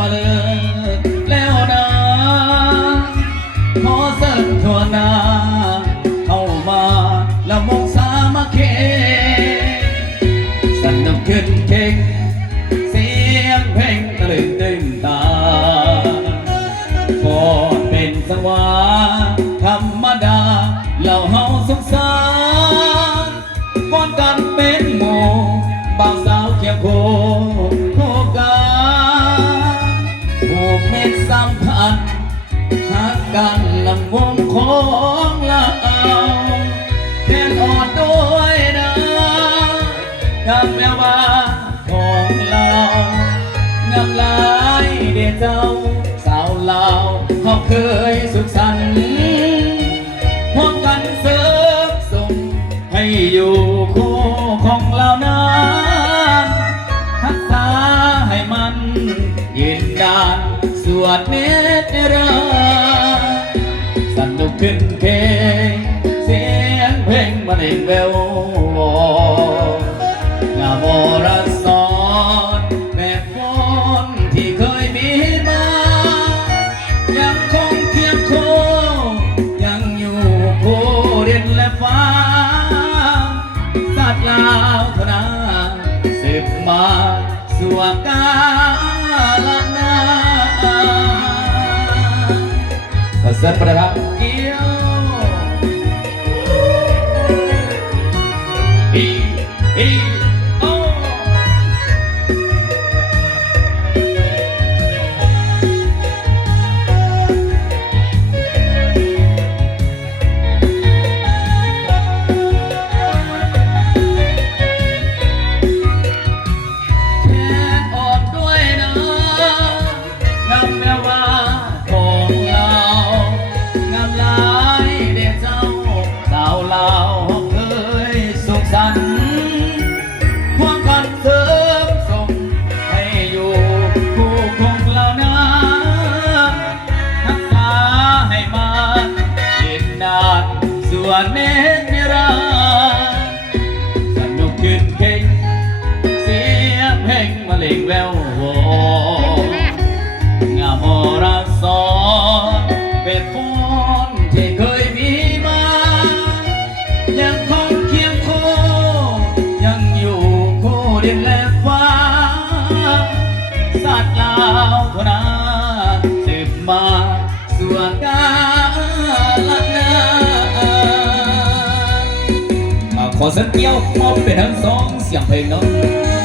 มาเลยแล้วนะขอเสิร์ฟชวนนาเข้ามาแล้วมองสามัคคีสนุกขึ้นเก่งเสียงเพลงตะลึงตึงตาก่อนเป็นสังวาธรรมดาเราเฮาสุขสันต์ก่อนกันเป็นหมู่บ่าวสาวเคียงคู่สัมพันธ์หากันลำวงของเราแทนอ่อนด้วยนะทำแม้ว่าของเรางามหลายเดียเจ้าสาวลาวเขาเคยสุขสันต์พร้อมกันเสริมส่งให้อยู่คู่ของเรานานรักษาให้มันยืนนานสวดเนตรราสนุกขึ้นเพลงเสียงเพลงมันเองแวววงามรสอนแบบฝนที่เคยมีมายังคงเคียงคู่ยังอยู่คู่เรียนและฟ้าสัตว์ลาวเท่านั้นสืบมาสู่กาลนานเสร็จประทับเกี่ยวอีโอแทนอ่อนด้วยนะงามแววว่าของเรางามหลายเด็กเจ้าสาวลาวเคยสุขสันต์พวกกันเสริมส่งให้อยู่คู่ของเรานะรักษาให้มันยืนนานส่วนเนตรราสนุกขึ้นเก่งเสียงเพลงมาเล่งแวววงามรสอนเป็นคนที่เคยมีมายังคงเคียงคู่ยังอยู่คู่ดินและฟ้าสัตว์ลาวเท่านั้นสืบมาสู่กาลนานขอเสียงเกี่ยวมอบเป็นทั้งสองเสียงเพลงน้อง